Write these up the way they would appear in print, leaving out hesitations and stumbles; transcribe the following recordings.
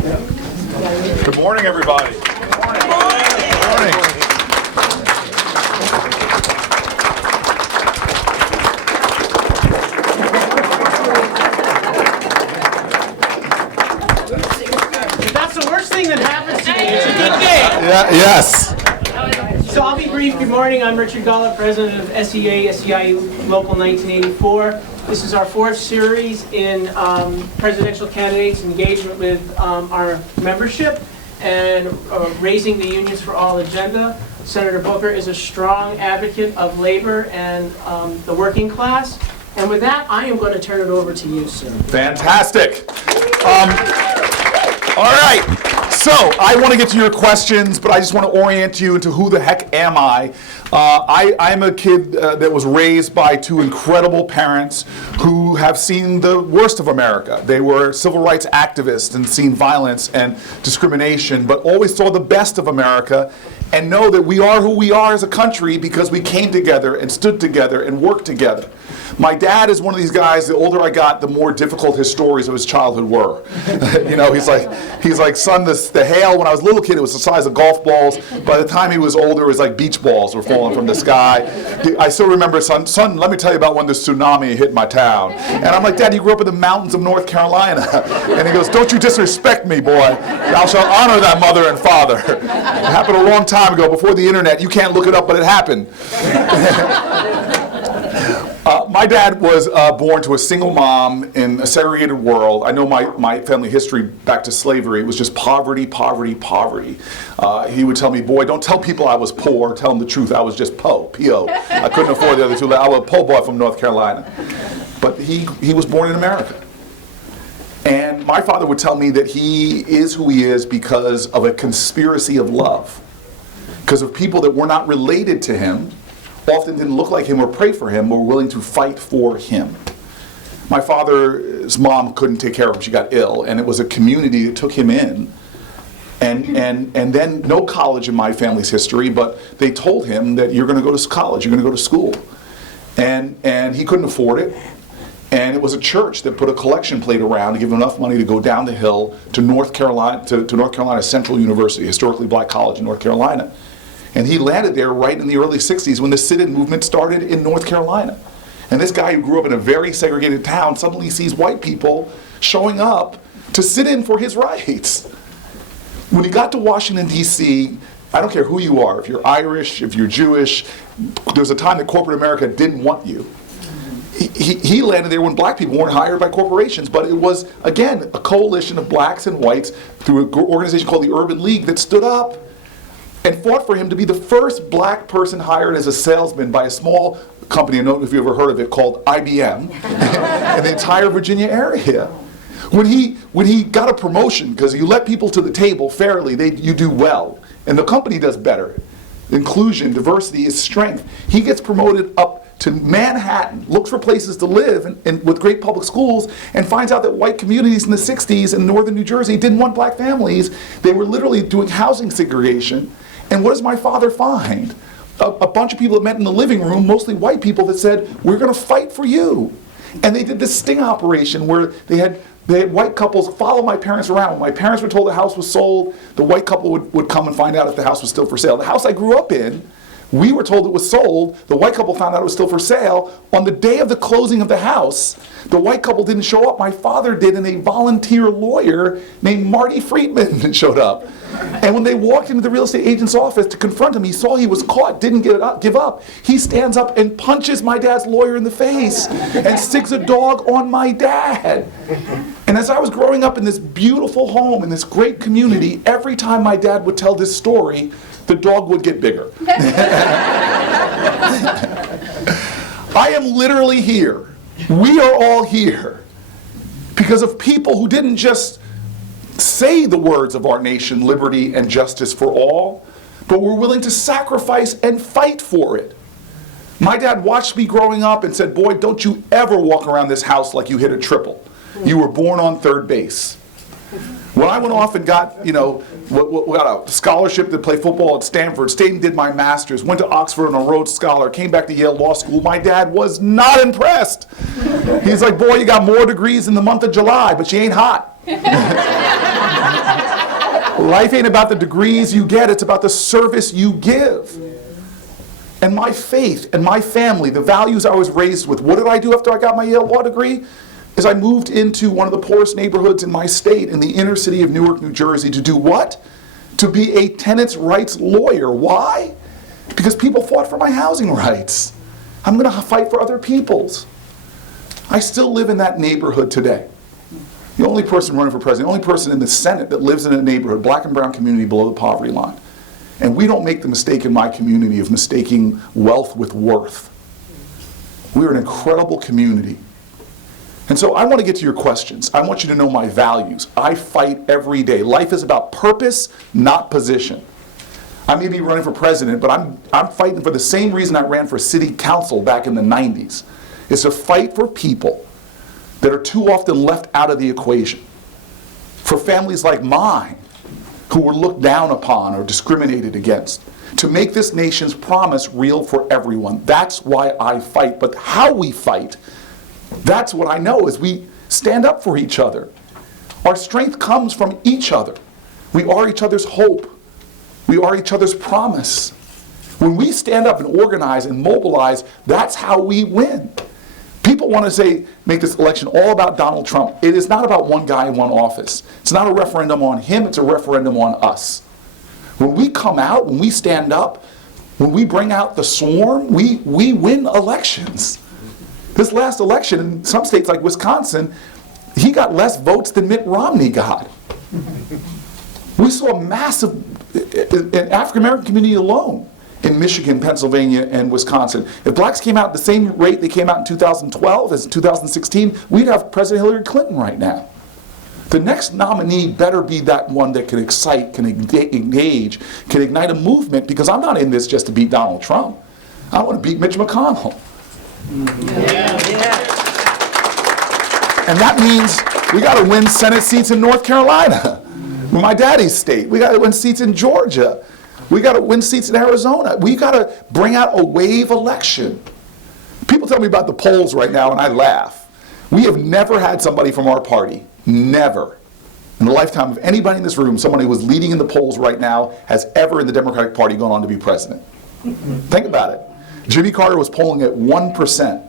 Good morning, everybody. Good morning. If that's the worst thing that happens to me, it's a good day. Yes. So I'll be brief. Good morning. I'm Richard Gollop, president of SEA, SEIU Local 1984. This is our fourth series in presidential candidates engagement with our membership and raising the Unions for All agenda. Senator Booker is a strong advocate of labor and the working class. And with that, I am going to turn it over to you, sir. Fantastic. All right. So I want to get to your questions, but I just want to orient you into who the heck am I. I'm a kid that was raised by two incredible parents who have seen the worst of America. They were civil rights activists and seen violence and discrimination, but always saw the best of America and know that we are who we are as a country because we came together and stood together and worked together. My dad is one of these guys, the older I got, the more difficult his stories of his childhood were. You know, he's like, son, the hail, when I was a little kid, it was the size of golf balls. By the time he was older, it was like beach balls were falling from the sky. I still remember, son, let me tell you about when the tsunami hit my town. And I'm like, Dad, you grew up in the mountains of North Carolina. And he goes, don't you disrespect me, boy. Thou shalt honor thy mother and father. It happened a long time ago, before the internet. You can't look it up, but it happened. My dad was born to a single mom in a segregated world. I know my family history back to slavery. It was just poverty, poverty, poverty. He would tell me, boy, don't tell people I was poor. Tell them the truth. I was just P.O. I couldn't afford the other two. I was a po' boy from North Carolina. But he was born in America. And my father would tell me that he is who he is because of a conspiracy of love. Because of people that were not related to him, often didn't look like him or pray for him, were willing to fight for him. My father's mom couldn't take care of him. She got ill, and it was a community that took him in. And then no college in my family's history, but they told him that you're going to go to college, you're going to go to school. And he couldn't afford it. And it was a church that put a collection plate around to give him enough money to go down the hill to North Carolina, to North Carolina Central University, historically black college in North Carolina. And he landed there right in the early 60s when the sit-in movement started in North Carolina. And this guy who grew up in a very segregated town suddenly sees white people showing up to sit in for his rights. When he got to Washington, D.C., I don't care who you are, if you're Irish, if you're Jewish, there's a time that corporate America didn't want you. He landed there when black people weren't hired by corporations, but it was, again, a coalition of blacks and whites through an organization called the Urban League that stood up and fought for him to be the first black person hired as a salesman by a small company, I don't know if you've ever heard of it, called IBM, in the entire Virginia area. When he got a promotion, because you let people to the table fairly, you do well, and the company does better. Inclusion, diversity is strength. He gets promoted up to Manhattan, looks for places to live and with great public schools, and finds out that white communities in the 60s in northern New Jersey didn't want black families. They were literally doing housing segregation. And what does my father find? A bunch of people that met in the living room, mostly white people, that said, we're going to fight for you. And they did this sting operation where they had white couples follow my parents around. When my parents were told the house was sold, the white couple would come and find out if the house was still for sale. The house I grew up in, we were told it was sold. The white couple found out it was still for sale. On the day of the closing of the house, the white couple didn't show up. My father did, and a volunteer lawyer named Marty Friedman showed up. And when they walked into the real estate agent's office to confront him, he saw he was caught, didn't give up. He stands up and punches my dad's lawyer in the face and sticks a dog on my dad. And as I was growing up in this beautiful home, in this great community, every time my dad would tell this story, the dog would get bigger. I am literally here. We are all here because of people who didn't just say the words of our nation, liberty and justice for all, but were willing to sacrifice and fight for it. My dad watched me growing up and said, boy, don't you ever walk around this house like you hit a triple. You were born on third base. When I went off and got, got a scholarship to play football at Stanford, stayed and did my master's, went to Oxford on a Rhodes Scholar, came back to Yale Law School, my dad was not impressed. He's like, boy, you got more degrees in the month of July, but you ain't hot. Life ain't about the degrees you get, it's about the service you give. And my faith and my family, the values I was raised with, what did I do after I got my Yale Law degree? Is I moved into one of the poorest neighborhoods in my state, in the inner city of Newark, New Jersey, to do what? To be a tenants' rights lawyer. Why? Because people fought for my housing rights. I'm going to fight for other people's. I still live in that neighborhood today. The only person running for president, the only person in the Senate that lives in a neighborhood, black and brown community below the poverty line. And we don't make the mistake in my community of mistaking wealth with worth. We're an incredible community. And so I want to get to your questions. I want you to know my values. I fight every day. Life is about purpose, not position. I may be running for president, but I'm fighting for the same reason I ran for city council back in the 90s. It's a fight for people that are too often left out of the equation. For families like mine, who were looked down upon or discriminated against, to make this nation's promise real for everyone. That's why I fight. But how we fight, that's what I know, is we stand up for each other. Our strength comes from each other. We are each other's hope. We are each other's promise. When we stand up and organize and mobilize, that's how we win. People want to make this election all about Donald Trump. It is not about one guy in one office. It's not a referendum on him, it's a referendum on us. When we come out, when we stand up, when we bring out the swarm, we win elections. This last election, in some states like Wisconsin, he got less votes than Mitt Romney got. We saw a massive, in African American community alone, in Michigan, Pennsylvania, and Wisconsin. If blacks came out at the same rate they came out in 2012 as in 2016, we'd have President Hillary Clinton right now. The next nominee better be that one that can excite, can engage, can ignite a movement, because I'm not in this just to beat Donald Trump. I want to beat Mitch McConnell. Yeah. And that means we got to win Senate seats in North Carolina, my daddy's state. We got to win seats in Georgia. We got to win seats in Arizona. We got to bring out a wave election. People tell me about the polls right now, and I laugh. We have never had somebody from our party, never, in the lifetime of anybody in this room, somebody who was leading in the polls right now has ever in the Democratic Party gone on to be president. Think about it. Jimmy Carter was polling at 1%,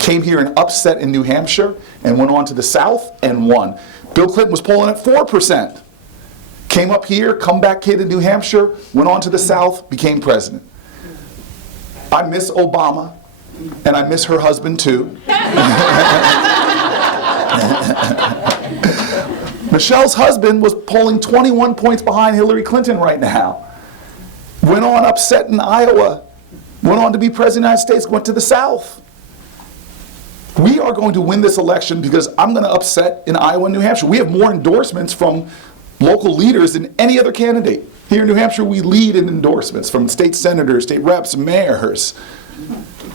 came here and upset in New Hampshire, and went on to the South and won. Bill Clinton was polling at 4%. Came up here, comeback kid in New Hampshire, went on to the South, became president. I miss Obama, and I miss her husband too. Michelle's husband was polling 21 points behind Hillary Clinton right now. Went on upset in Iowa, went on to be president of the United States, went to the South. We are going to win this election because I'm going to upset in Iowa and New Hampshire. We have more endorsements from local leaders than any other candidate. Here in New Hampshire, we lead in endorsements from state senators, state reps, mayors.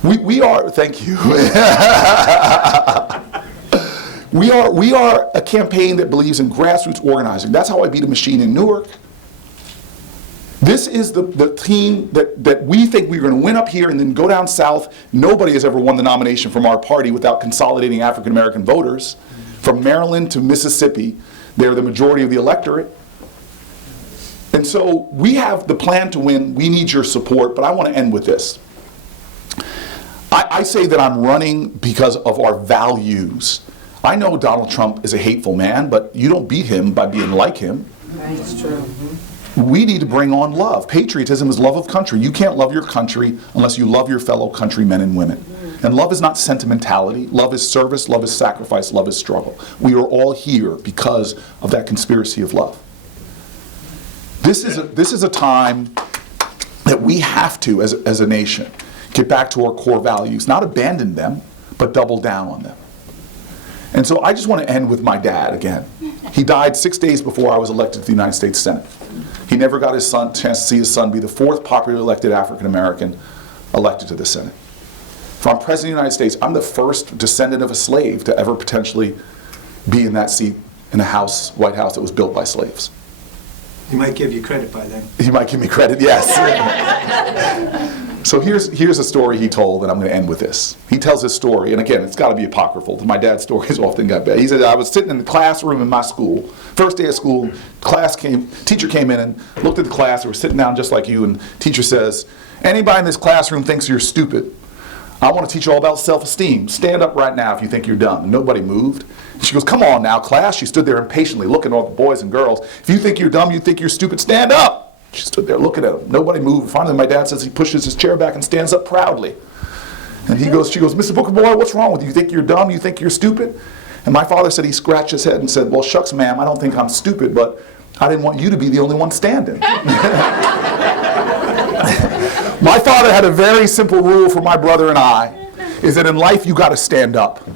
We are, thank you. we are a campaign that believes in grassroots organizing. That's how I beat a machine in Newark. This is the team that we think we're going to win up here and then go down south. Nobody has ever won the nomination from our party without consolidating African American voters. From Maryland to Mississippi, they're the majority of the electorate. And so we have the plan to win. We need your support, but I want to end with this. I say that I'm running because of our values. I know Donald Trump is a hateful man, but you don't beat him by being like him. That's true. We need to bring on love. Patriotism is love of country. You can't love your country unless you love your fellow countrymen and women. And love is not sentimentality. Love is service. Love is sacrifice. Love is struggle. We are all here because of that conspiracy of love. This is a time that we have to, as a nation, get back to our core values. Not abandon them, but double down on them. And so I just want to end with my dad again. He died 6 days before I was elected to the United States Senate. He never got his chance to see his son be the fourth popularly elected African American elected to the Senate. If I'm president of the United States, I'm the first descendant of a slave to ever potentially be in that seat in a house, White House, that was built by slaves. He might give you credit by then. He might give me credit, yes. So here's a story he told, and I'm going to end with this. He tells this story, and again, it's got to be apocryphal. My dad's stories often got bad. He said, I was sitting in the classroom in my school, first day of school, teacher came in and looked at the class, we were sitting down just like you, and teacher says, anybody in this classroom thinks you're stupid. I want to teach you all about self-esteem. Stand up right now if you think you're dumb. Nobody moved. She goes, come on now, class. She stood there impatiently looking at all the boys and girls. If you think you're dumb, you think you're stupid, stand up. She stood there looking at them. Nobody moved. Finally, my dad says he pushes his chair back and stands up proudly. And she goes, Mr. Booker Boy, what's wrong with you? You think you're dumb? You think you're stupid? And my father said he scratched his head and said, well, shucks, ma'am, I don't think I'm stupid, but I didn't want you to be the only one standing. My father had a very simple rule for my brother and I, is that in life you got to stand up.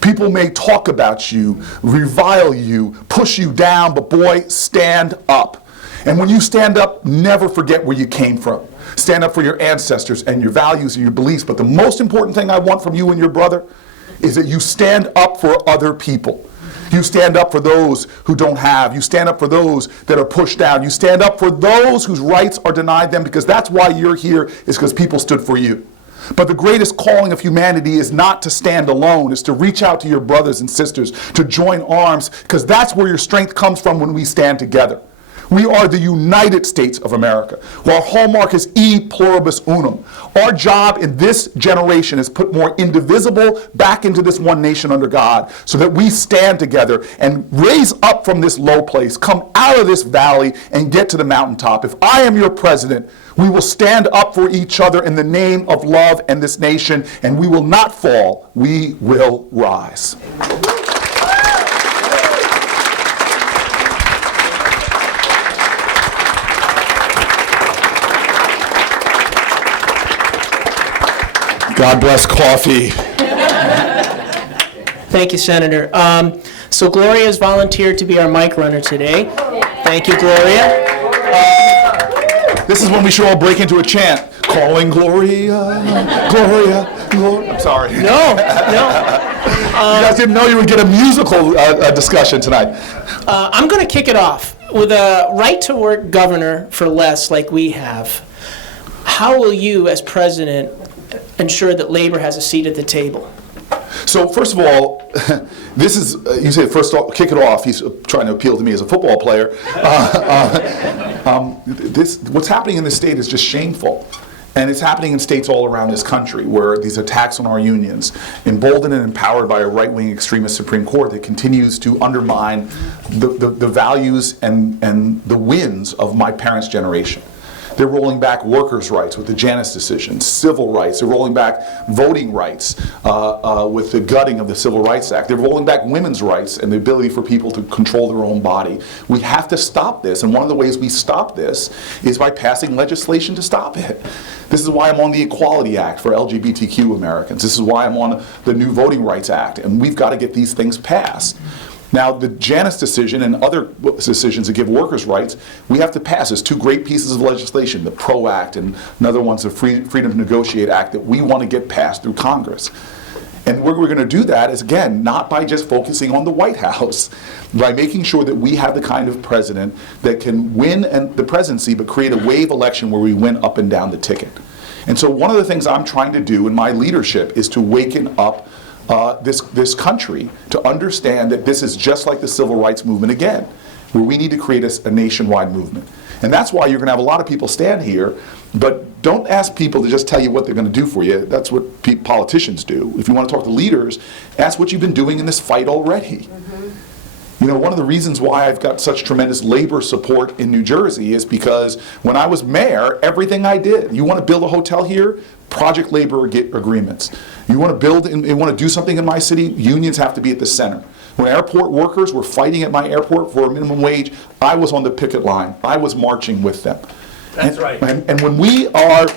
People may talk about you, revile you, push you down, but boy, stand up. And when you stand up, never forget where you came from. Stand up for your ancestors and your values and your beliefs. But the most important thing I want from you and your brother is that you stand up for other people. You stand up for those who don't have. You stand up for those that are pushed down. You stand up for those whose rights are denied them, because that's why you're here, is because people stood for you. But the greatest calling of humanity is not to stand alone, is to reach out to your brothers and sisters, to join arms, because that's where your strength comes from when we stand together. We are the United States of America. Our hallmark is e pluribus unum. Our job in this generation is put more indivisible back into this one nation under God, so that we stand together and raise up from this low place, come out of this valley and get to the mountaintop. If I am your president, we will stand up for each other in the name of love and this nation, and we will not fall. We will rise. God bless coffee. Thank you, Senator. So Gloria has volunteered to be our mic runner today. Thank you, Gloria. This is when we should all break into a chant. Calling Gloria, Gloria, Gloria. I'm sorry. No. You guys didn't know you would get a musical discussion tonight. I'm going to kick it off with a right-to-work governor for less like we have. How will you, as president, ensure that labor has a seat at the table? So first of all, this is, you say first off, kick it off, he's trying to appeal to me as a football player. What's happening in this state is just shameful. And it's happening in states all around this country where these attacks on our unions, emboldened and empowered by a right-wing extremist Supreme Court that continues to undermine the values and the wins of my parents' generation. They're rolling back workers' rights with the Janus decision, civil rights. They're rolling back voting rights with the gutting of the Civil Rights Act. They're rolling back women's rights and the ability for people to control their own body. We have to stop this, and one of the ways we stop this is by passing legislation to stop it. This is why I'm on the Equality Act for LGBTQ Americans. This is why I'm on the new Voting Rights Act, and we've got to get these things passed. Now, the Janus decision and other decisions that give workers' rights, we have to pass. There's two great pieces of legislation, the PRO Act and another one's the Freedom to Negotiate Act, that we want to get passed through Congress. And where we're going to do that is, again, not by just focusing on the White House, by making sure that we have the kind of president that can win the presidency but create a wave election where we win up and down the ticket. And so one of the things I'm trying to do in my leadership is to waken up this country to understand that this is just like the civil rights movement again, where we need to create a nationwide movement. And that's why you're going to have a lot of people stand here, but don't ask people to just tell you what they're going to do for you. That's what politicians do. If you want to talk to leaders, ask what you've been doing in this fight already. You know, one of the reasons why I've got such tremendous labor support in New Jersey is because when I was mayor, everything I did, you want to build a hotel here? Project labor agreements. You want to build and want to do something in my city? Unions have to be at the center. When airport workers were fighting at my airport for a minimum wage, I was on the picket line. I was marching with them. That's right. And when we are,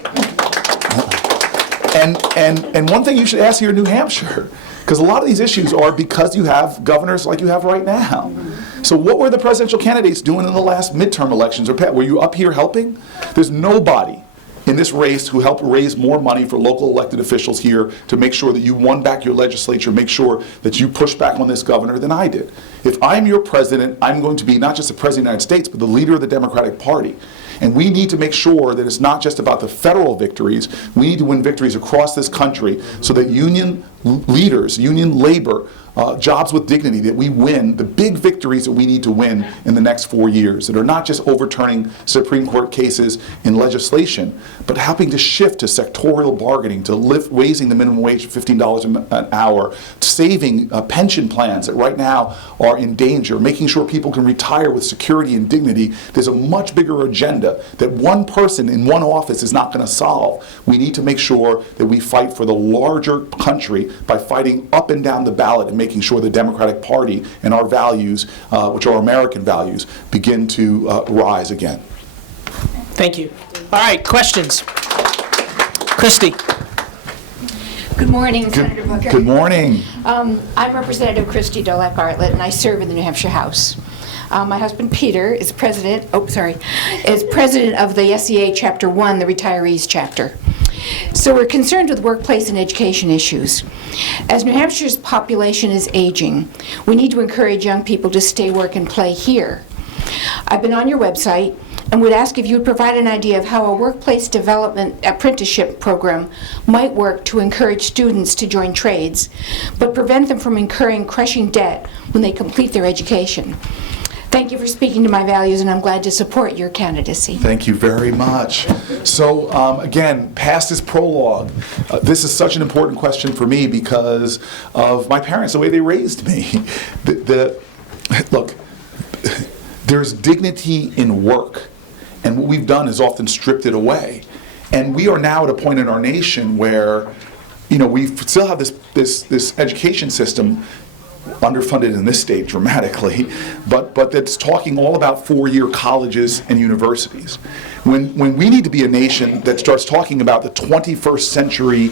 and one thing you should ask here in New Hampshire, because a lot of these issues are because you have governors like you have right now. So what were the presidential candidates doing in the last midterm elections? Or were you up here helping? There's nobody in this race who helped raise more money for local elected officials here to make sure that you won back your legislature, make sure that you push back on this governor than I did. If I'm your president, I'm going to be not just the president of the United States, but the leader of the Democratic Party. And we need to make sure that it's not just about the federal victories. We need to win victories across this country so that union leaders, union labor, jobs with dignity, that we win the big victories that we need to win in the next 4 years, that are not just overturning Supreme Court cases in legislation, but helping to shift to sectorial bargaining, to raising the minimum wage to $15 an hour, saving pension plans that right now are in danger, making sure people can retire with security and dignity. There's a much bigger agenda that one person in one office is not going to solve. We need to make sure that we fight for the larger country by fighting up and down the ballot and making sure the Democratic Party and our values, which are American values, begin to rise again. Thank you. All right, questions? Christy. Good morning, Senator Booker. Good morning. I'm Representative Christy Dolac Bartlett, and I serve in the New Hampshire House. My husband Peter is president. Is president of the SEA Chapter 1, the retirees chapter. So we're concerned with workplace and education issues. As New Hampshire's population is aging, we need to encourage young people to stay, work, and play here. I've been on your website and would ask if you would provide an idea of how a workplace development apprenticeship program might work to encourage students to join trades, but prevent them from incurring crushing debt when they complete their education. Thank you for speaking to my values, and I'm glad to support your candidacy. Thank you very much. So again, past is prologue. This is such an important question for me because of my parents, the way they raised me. Look, there's dignity in work, and what we've done is often stripped it away. And we are now at a point in our nation where, we still have this education system underfunded in this state dramatically, but that's talking all about four-year colleges and universities. When we need to be a nation that starts talking about the 21st century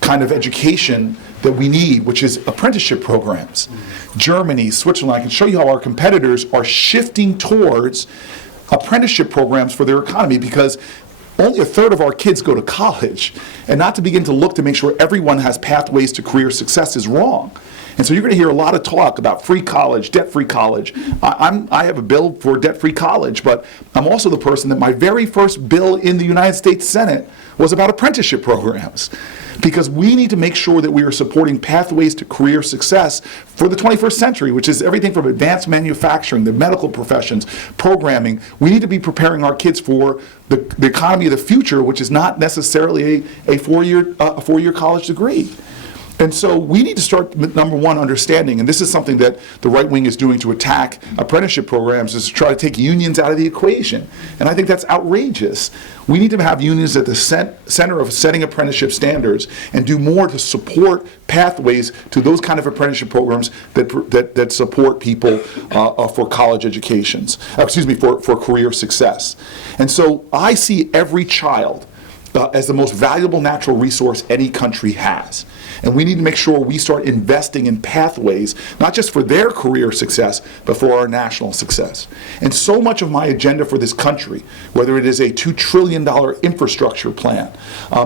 kind of education that we need, which is apprenticeship programs. Germany, Switzerland, I can show you how our competitors are shifting towards apprenticeship programs for their economy because only a third of our kids go to college, and not to begin to look to make sure everyone has pathways to career success is wrong. And so you're going to hear a lot of talk about free college, debt-free college. I have a bill for debt-free college, but I'm also the person that my very first bill in the United States Senate was about apprenticeship programs. Because we need to make sure that we are supporting pathways to career success for the 21st century, which is everything from advanced manufacturing, the medical professions, programming. We need to be preparing our kids for the economy of the future, which is not necessarily a four-year college degree. And so we need to start with, number one, understanding, and this is something that the right wing is doing to attack apprenticeship programs, is to try to take unions out of the equation. And I think that's outrageous. We need to have unions at the center of setting apprenticeship standards and do more to support pathways to those kind of apprenticeship programs that support people for college educations, for career success. And so I see every child as the most valuable natural resource any country has. And we need to make sure we start investing in pathways, not just for their career success, but for our national success. And so much of my agenda for this country, whether it is a $2 trillion infrastructure plan,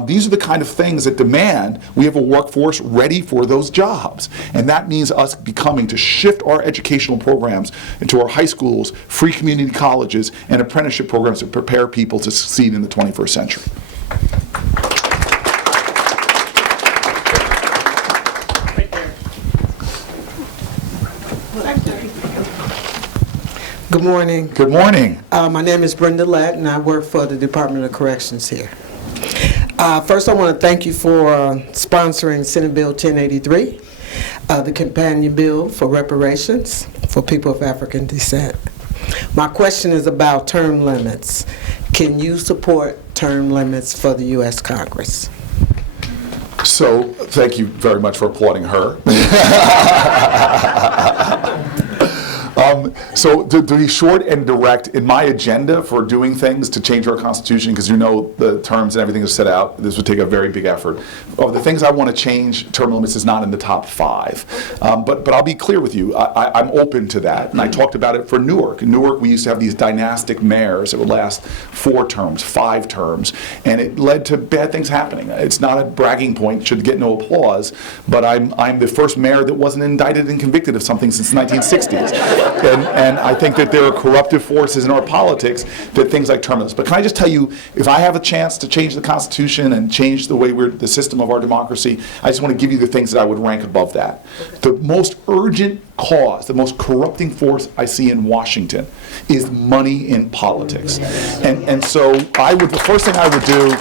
these are the kind of things that demand we have a workforce ready for those jobs. And that means us becoming to shift our educational programs into our high schools, free community colleges, and apprenticeship programs to prepare people to succeed in the 21st century. Good morning. Good morning. My name is Brenda Lett, and I work for the Department of Corrections here. First, I want to thank you for sponsoring Senate Bill 1083, the companion bill for reparations for people of African descent. My question is about term limits. Can you support term limits for the U.S. Congress? So, thank you very much for applauding her. So to be short and direct, in my agenda for doing things to change our Constitution, because you know the terms and everything is set out, this would take a very big effort. Of the things I want to change, term limits is not in the top 5. But I'll be clear with you, I'm open to that. And I talked about it for Newark. In Newark, we used to have these dynastic mayors that would last 4 terms, 5 terms, and it led to bad things happening. It's not a bragging point, should get no applause, but I'm the first mayor that wasn't indicted and convicted of something since the 1960s. And I think that there are corruptive forces in our politics that things like term limits. But can I just tell you, if I have a chance to change the Constitution and change the way the system of our democracy, I just want to give you the things that I would rank above that. The most urgent cause, the most corrupting force I see in Washington is money in politics. And so the first thing I would do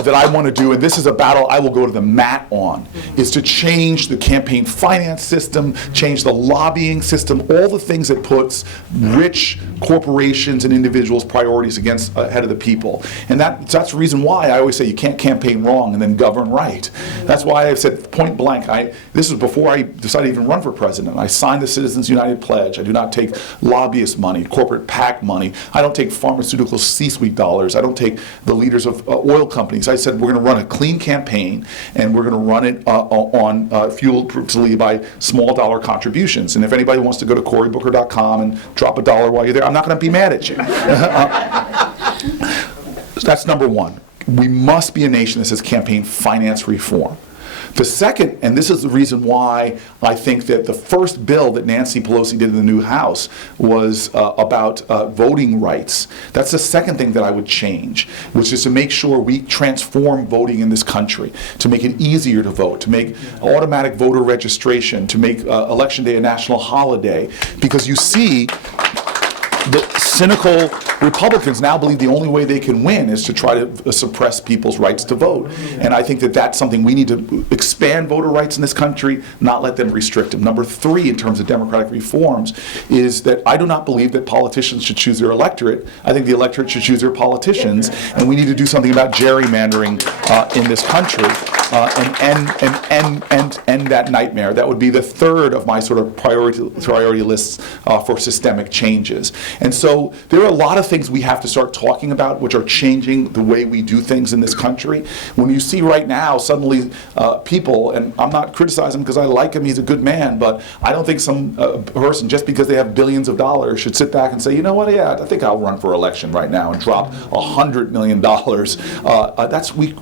that I want to do, and this is a battle I will go to the mat on, is to change the campaign finance system, change the lobbying system, all the things that puts rich corporations and individuals' priorities ahead of the people. And that's the reason why I always say you can't campaign wrong and then govern right. That's why I've said point blank, this was before I decided to even run for president. I signed the Citizens United Pledge. I do not take lobbyist money, corporate PAC money. I don't take pharmaceutical C-suite dollars. I don't take the leaders of oil companies. I said we're going to run a clean campaign, and we're going to run it fueled principally by small dollar contributions. And if anybody wants to go to CoryBooker.com and drop $1 while you're there, I'm not going to be mad at you. That's number one. We must be a nation that says campaign finance reform. The second, and this is the reason why I think that the first bill that Nancy Pelosi did in the new House was about voting rights. That's the second thing that I would change, which is to make sure we transform voting in this country, to make it easier to vote, to make automatic voter registration, to make Election Day a national holiday. Because you see, the cynical Republicans now believe the only way they can win is to try to suppress people's rights to vote. And I think that that's something we need to expand voter rights in this country, not let them restrict them. Number 3, in terms of democratic reforms, is that I do not believe that politicians should choose their electorate. I think the electorate should choose their politicians, and we need to do something about gerrymandering in this country and end that nightmare. That would be the third of my sort of priority lists for systemic changes. And so there are a lot of things we have to start talking about which are changing the way we do things in this country. When you see right now suddenly people, and I'm not criticizing him because I like him, he's a good man, but I don't think some person, just because they have billions of dollars, should sit back and say, you know what, yeah, I think I'll run for election right now and drop $100 million.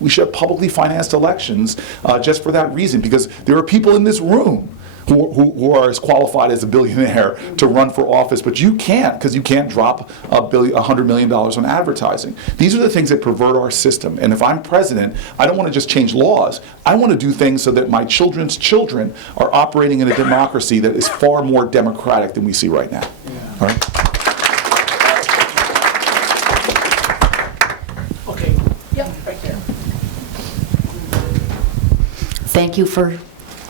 We should have publicly financed elections just for that reason, because there are people in this room who are as qualified as a billionaire to run for office, but you can't, because you can't drop $100 million on advertising. These are the things that pervert our system. And if I'm president, I don't want to just change laws. I want to do things so that my children's children are operating in a democracy that is far more democratic than we see right now. Yeah. All right? Okay. Yeah, right there. Thank you for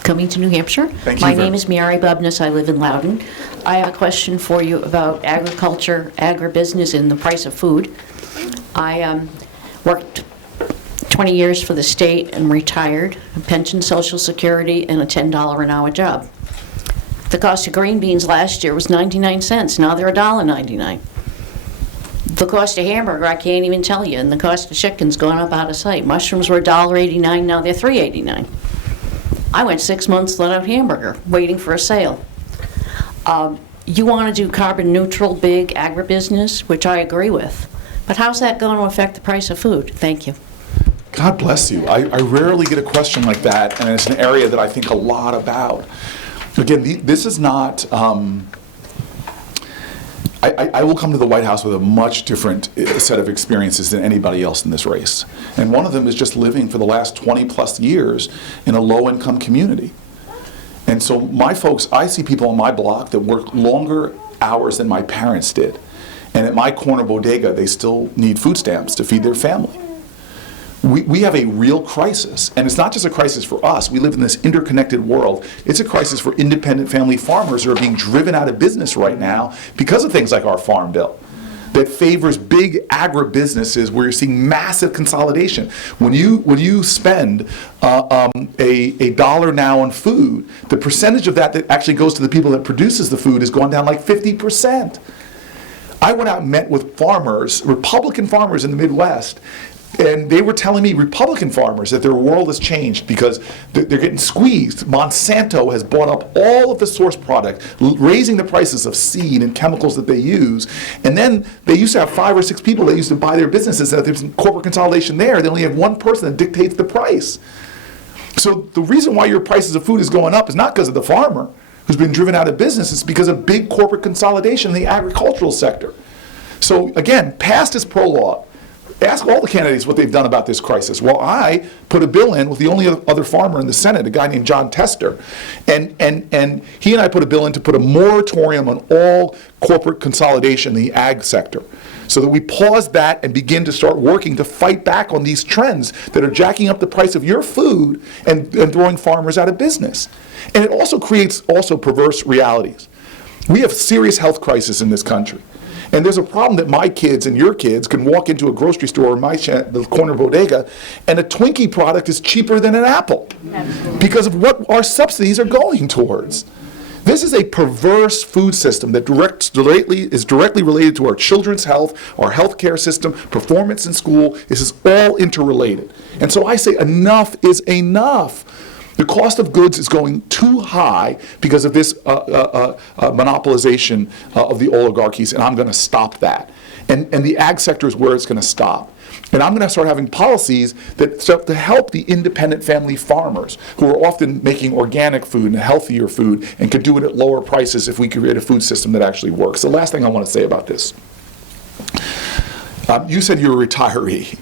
coming to New Hampshire. Thank you. My name is Mary Bubness. I live in Loudon. I have a question for you about agriculture, agribusiness, and the price of food. I worked 20 years for the state and retired, a pension, Social Security, and a $10 an hour job. The cost of green beans last year was 99 cents. Now they're $1.99. The cost of hamburger, I can't even tell you, and the cost of chicken's gone up out of sight. Mushrooms were $1.89, now they're $3.89. I went 6 months without hamburger, waiting for a sale. You want to do carbon neutral, big agribusiness, which I agree with, but how's that going to affect the price of food? Thank you. God bless you. I rarely get a question like that, and it's an area that I think a lot about. Again, this is not... I will come to the White House with a much different set of experiences than anybody else in this race. And one of them is just living for the last 20 plus years in a low-income community. And so my folks, I see people on my block that work longer hours than my parents did. And at my corner bodega, they still need food stamps to feed their family. We have a real crisis, and it's not just a crisis for us. We live in this interconnected world. It's a crisis for independent family farmers who are being driven out of business right now because of things like our farm bill. that favors big agribusinesses where you're seeing massive consolidation. When you spend a dollar now on food, the percentage of that actually goes to the people that produces the food has gone down like 50%. I went out and met with farmers, Republican farmers in the Midwest, and they were telling me, Republican farmers, that their world has changed because they're getting squeezed. Monsanto has bought up all of the source product, raising the prices of seed and chemicals that they use. And then they used to have 5 or 6 people that used to buy their businesses, and if there's corporate consolidation there, they only have one person that dictates the price. So the reason why your prices of food is going up is not because of the farmer who's been driven out of business, it's because of big corporate consolidation in the agricultural sector. So again, past is prologue. Ask all the candidates what they've done about this crisis. Well, I put a bill in with the only other farmer in the Senate, a guy named John Tester, and he and I put a bill in to put a moratorium on all corporate consolidation in the ag sector, so that we pause that and begin to start working to fight back on these trends that are jacking up the price of your food and throwing farmers out of business. And it also creates perverse realities. We have serious health crisis in this country. And there's a problem that my kids and your kids can walk into a grocery store or the corner bodega, and a Twinkie product is cheaper than an apple. Absolutely. Because of what our subsidies are going towards. This is a perverse food system that is directly related to our children's health, our healthcare system, performance in school. This is all interrelated. And so I say enough is enough. The cost of goods is going too high because of this monopolization of the oligarchies, and I'm going to stop that. And the ag sector is where it's going to stop. And I'm going to start having policies that start to help the independent family farmers who are often making organic food and healthier food and could do it at lower prices if we create a food system that actually works. The last thing I want to say about this. You said you're a retiree.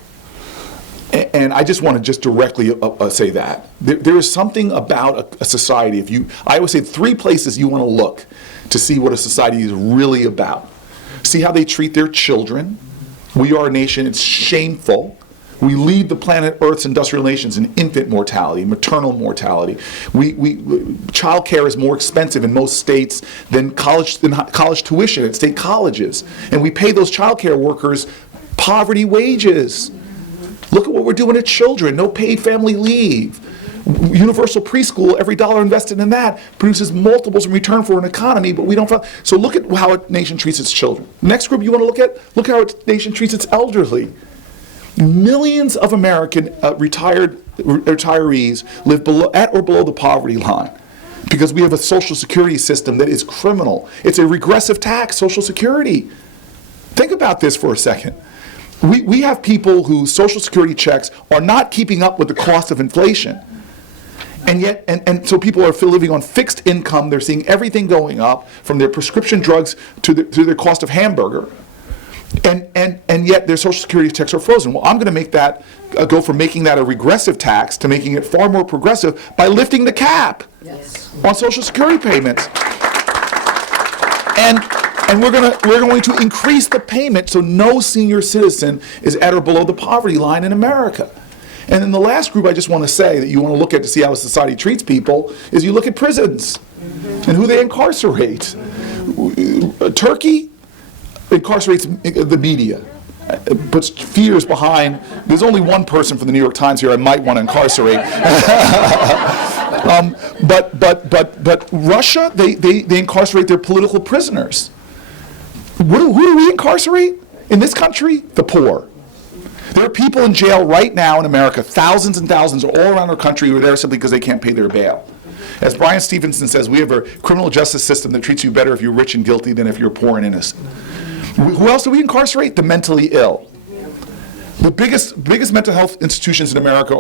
And I just want to directly say that. There is something about a society. I always say 3 places you want to look to see what a society is really about. See how they treat their children. We are a nation, it's shameful. We lead the planet Earth's industrial nations in infant mortality, maternal mortality. Child care is more expensive in most states than college tuition at state colleges. And we pay those child care workers poverty wages. Look at what we're doing at children. No paid family leave. Universal preschool, every dollar invested in that produces multiples in return for an economy, but we don't. So look at how a nation treats its children. Next group you want to look how a nation treats its elderly. Millions of American retirees live at or below the poverty line because we have a Social Security system that is criminal. It's a regressive tax, Social Security. Think about this for a second. We have people whose Social Security checks are not keeping up with the cost of inflation. And yet, and so people are living on fixed income. They're seeing everything going up, from their prescription drugs to their cost of hamburger. And yet their Social Security checks are frozen. Well, I'm going to make that go from making that a regressive tax to making it far more progressive by lifting the cap on Social Security payments. And we're going to increase the payment so no senior citizen is at or below the poverty line in America. And then the last group I just want to say that you want to look at to see how a society treats people is you look at prisons and who they incarcerate. Turkey incarcerates the media, puts fears behind. There's only one person from the New York Times here I might want to incarcerate. But Russia, they incarcerate their political prisoners. Who do we incarcerate in this country? The poor. There are people in jail right now in America, thousands and thousands all around our country, who are there simply because they can't pay their bail. As Brian Stevenson says, we have a criminal justice system that treats you better if you're rich and guilty than if you're poor and innocent. Who else do we incarcerate? The mentally ill. The biggest mental health institutions in America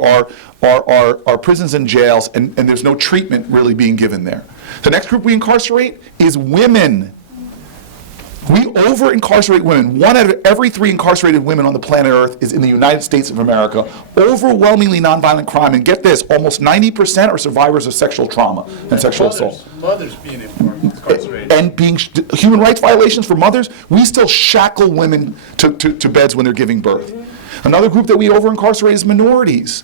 are prisons and jails, and there's no treatment really being given there. The next group we incarcerate is women. We over-incarcerate women. 1 out of every 3 incarcerated women on the planet Earth is in the United States of America. Overwhelmingly nonviolent crime. And get this, almost 90% are survivors of sexual trauma and sexual assault. Mothers being incarcerated. And being human rights violations for mothers, we still shackle women to beds when they're giving birth. Another group that we over-incarcerate is minorities.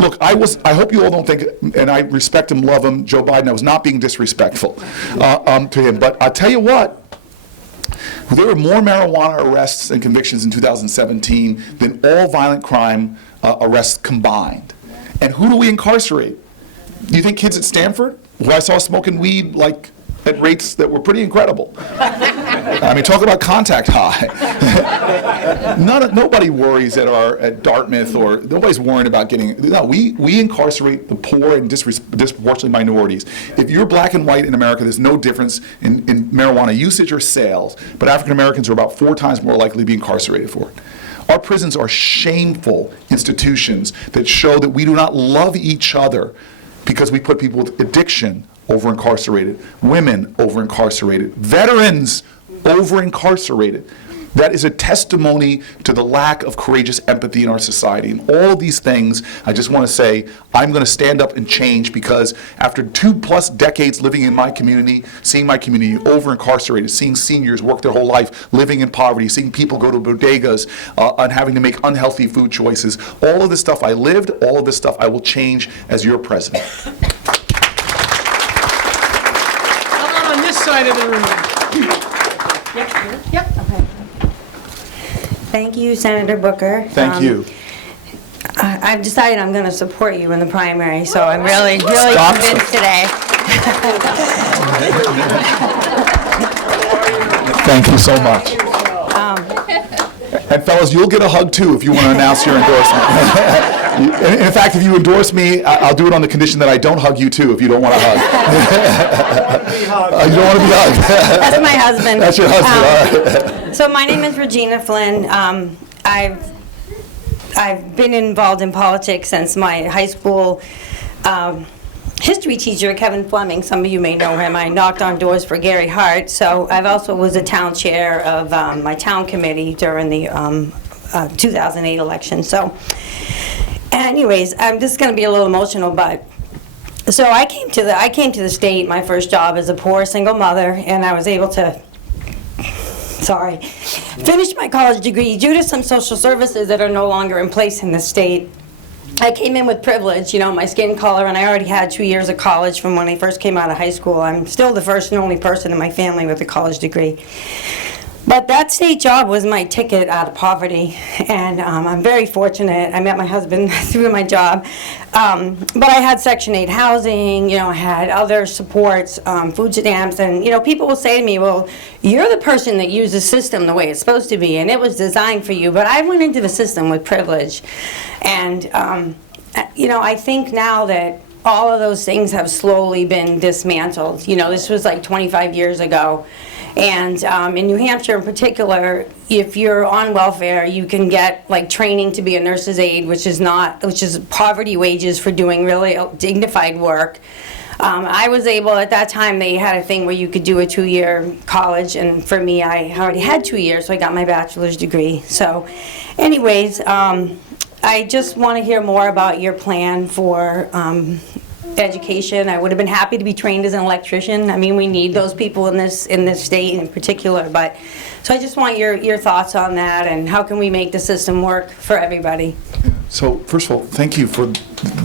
Look, I hope you all don't think, and I respect him, love him, Joe Biden, I was not being disrespectful to him. But I'll tell you what, There were more marijuana arrests and convictions in 2017 than all violent crime arrests combined. And who do we incarcerate? Do you think kids at Stanford, who I saw smoking weed like at rates that were pretty incredible? I mean, talk about contact high. Nobody worries at Dartmouth, or nobody's worrying about getting. No, we incarcerate the poor and disproportionately minorities. If you're black and white in America, there's no difference in marijuana usage or sales, but African Americans are about 4 times more likely to be incarcerated for it. Our prisons are shameful institutions that show that we do not love each other because we put people with addiction over incarcerated, women over incarcerated, veterans over incarcerated. That is a testimony to the lack of courageous empathy in our society. And all of these things, I just want to say, I'm going to stand up and change, because after 2+ decades living in my community, seeing my community over incarcerated, seeing seniors work their whole life living in poverty, seeing people go to bodegas and having to make unhealthy food choices, all of this stuff I lived, all of this stuff I will change as your president. How about on this side of the room? Yep. Thank you, Senator Booker. Thank you. I've decided I'm going to support you in the primary, so I'm really convinced today. Thank you so much. And fellas, you'll get a hug too if you want to announce your endorsement. In fact, if you endorse me, I'll do it on the condition that I don't hug you too if you don't want to hug. You don't want to be hugged. That's my husband. That's your husband, all right. So my name is Regina Flynn. I've been involved in politics since my high school history teacher, Kevin Fleming. Some of you may know him. I knocked on doors for Gary Hart. So I've also was a town chair of my town committee during the 2008 election. So anyways, I'm just going to be a little emotional, but so I came to the state. My first job as a poor single mother, and I was able to finish my college degree due to some social services that are no longer in place in the state. I came in with privilege, my skin color, and I already had 2 years of college from when I first came out of high school. I'm still the first and only person in my family with a college degree. But that state job was my ticket out of poverty, and I'm very fortunate. I met my husband through my job, but I had Section 8 housing, I had other supports, food stamps, and people will say to me, well, you're the person that used the system the way it's supposed to be, and it was designed for you, but I went into the system with privilege, and I think now that all of those things have slowly been dismantled. This was like 25 years ago. And in New Hampshire in particular, if you're on welfare, you can get like training to be a nurse's aide, which is poverty wages for doing really dignified work. I was able, at that time, they had a thing where you could do a 2-year college, and for me, I already had 2 years, so I got my bachelor's degree. So anyways, I just want to hear more about your plan for education. I would have been happy to be trained as an electrician. I mean, we need those people in this state in particular. But so I just want your thoughts on that, and how can we make the system work for everybody? So first of all, thank you for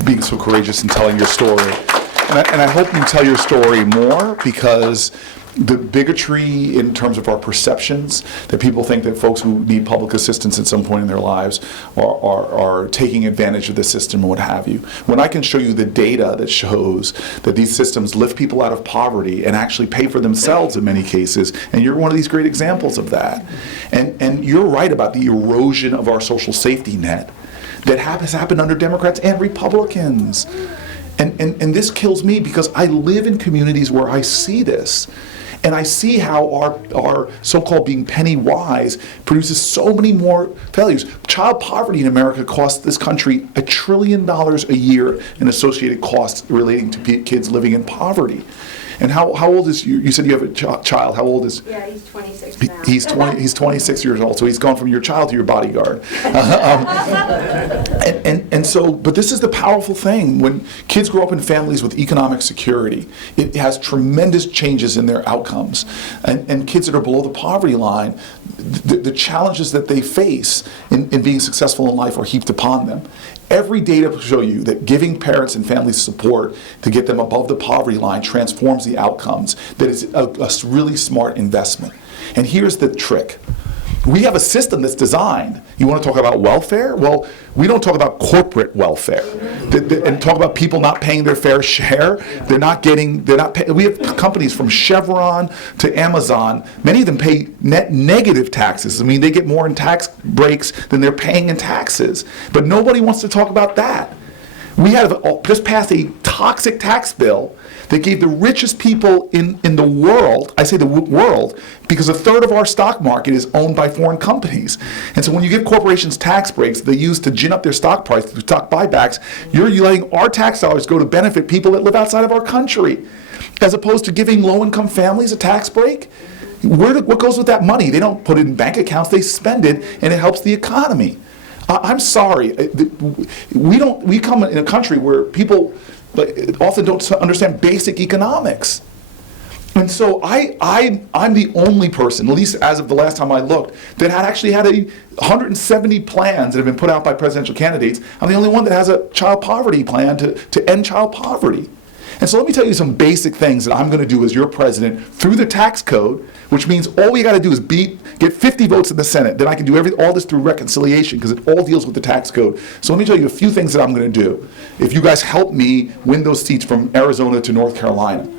being so courageous and telling your story. And I hope you tell your story more, because the bigotry in terms of our perceptions, that people think that folks who need public assistance at some point in their lives are taking advantage of the system and what have you. When I can show you the data that shows that these systems lift people out of poverty and actually pay for themselves in many cases, and you're one of these great examples of that. And you're right about the erosion of our social safety net that has happened under Democrats and Republicans. And this kills me, because I live in communities where I see this. And I see how our so-called being penny wise produces so many more failures. Child poverty in America costs this country $1 trillion a year in associated costs relating to kids living in poverty. And how old is you? You said you have a child. How old is? Yeah, he's 26 now. He's 26 years old, so he's gone from your child to your bodyguard. But this is the powerful thing. When kids grow up in families with economic security, it has tremendous changes in their outcomes. And kids that are below the poverty line, the challenges that they face in being successful in life are heaped upon them. Every data will show you that giving parents and families support to get them above the poverty line transforms the outcomes. That is a really smart investment. And here's the trick. We have a system that's designed. You want to talk about welfare? Well, we don't talk about corporate welfare and talk about people not paying their fair share. We have companies from Chevron to Amazon. Many of them pay net negative taxes. I mean, they get more in tax breaks than they're paying in taxes. But nobody wants to talk about that. We have just passed a toxic tax bill that gave the richest people in the world, I say the world, because a third of our stock market is owned by foreign companies. And so when you give corporations tax breaks they use to gin up their stock price through stock buybacks, you're letting our tax dollars go to benefit people that live outside of our country, as opposed to giving low-income families a tax break. What goes with that money? They don't put it in bank accounts, they spend it, and it helps the economy. I'm sorry, we come in a country where people often don't understand basic economics. And so I'm the only person, at least as of the last time I looked, that actually had 170 plans that have been put out by presidential candidates. I'm the only one that has a child poverty plan to end child poverty. And so let me tell you some basic things that I'm going to do as your president through the tax code, which means all we got to do is get 50 votes in the Senate. Then I can do all this through reconciliation because it all deals with the tax code. So let me tell you a few things that I'm going to do if you guys help me win those seats from Arizona to North Carolina.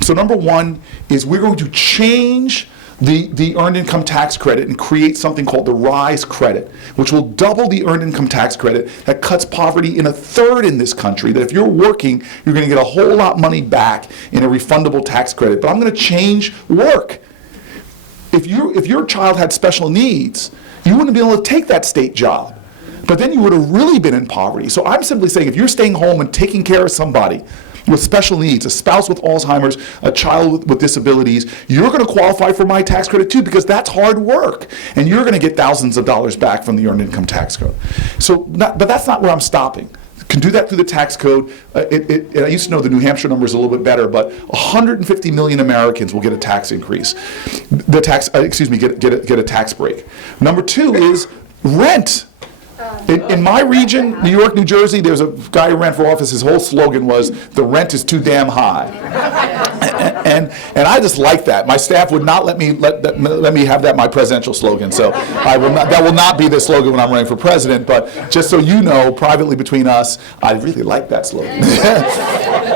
So number one is we're going to change the earned income tax credit and create something called the RISE credit, which will double the earned income tax credit that cuts poverty in a third in this country. That if you're working, you're going to get a whole lot of money back in a refundable tax credit. But I'm going to change work. If your child had special needs, you wouldn't be able to take that state job. But then you would have really been in poverty. So I'm simply saying if you're staying home and taking care of somebody with special needs, a spouse with Alzheimer's, a child with disabilities, you're going to qualify for my tax credit too, because that's hard work. And you're going to get thousands of dollars back from the earned income tax code. But that's not where I'm stopping. Can do that through the tax code. I used to know the New Hampshire numbers a little bit better, but 150 million Americans will get a tax increase. Get a tax break. Number two is rent. In my region, New York, New Jersey, there's a guy who ran for office. His whole slogan was, "The rent is too damn high," and I just like that. My staff would not let me have that my presidential slogan. So that will not be the slogan when I'm running for president. But just so you know, privately between us, I really like that slogan.